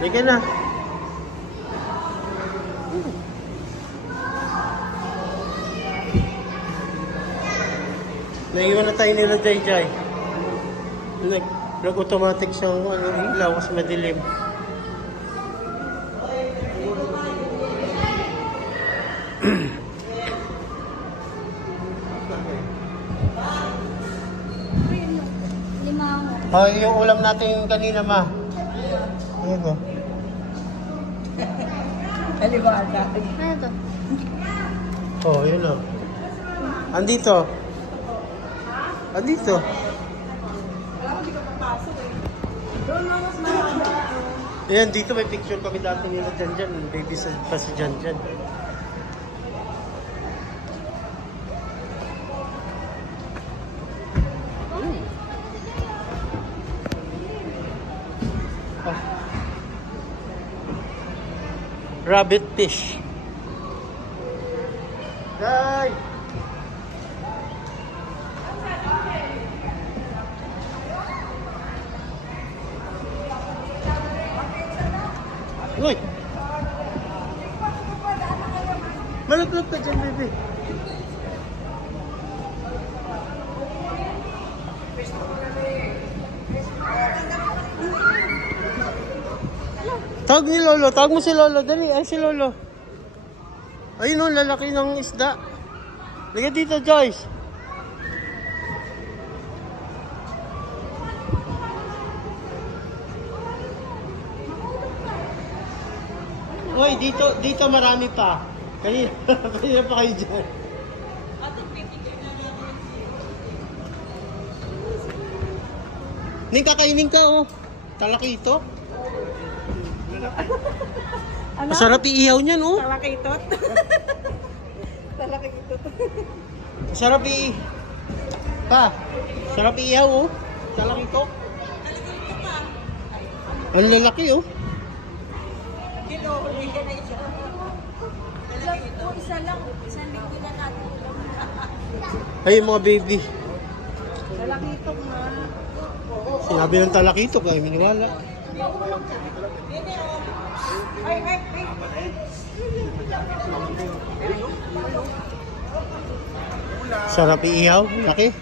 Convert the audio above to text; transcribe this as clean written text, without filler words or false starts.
Sige na. Naiwan na tayo nila Jai Jai. Nag-automatic siyang ilaw kasi madilim. Ay, yung ulam natin kanina ma. Ayun o. Aliwala. Ano to? Oh, yun o. Andito. Andito. Ayan, dito may picture kami dati nila dyan. Baby pa si Jan. Rabbit fish. Day! Uy! Malaglag ka dyan, baby. Tawag ni Lolo. Tawag mo si Lolo. Dali. Ay, si Lolo. Ayun o, lalaki ng isda. Liga dito, Joyce. Uy, dito marami pa. Kanina pa kayo dyan. Ning kakainin ka, oh. Talakito. Ano? Masarap iihaw niyan, oh. Talakitot. Talakitot. Masarap sarap iihaw, oh. Talakito. Ang lalaki, oh. Kilo, bigyan na isa. Isa lang. Isang linggo na natin. Ay, mga baby. Talakitot nga. Sinabi ng talakito, kaya miniwala. Sarap iihaw, laki.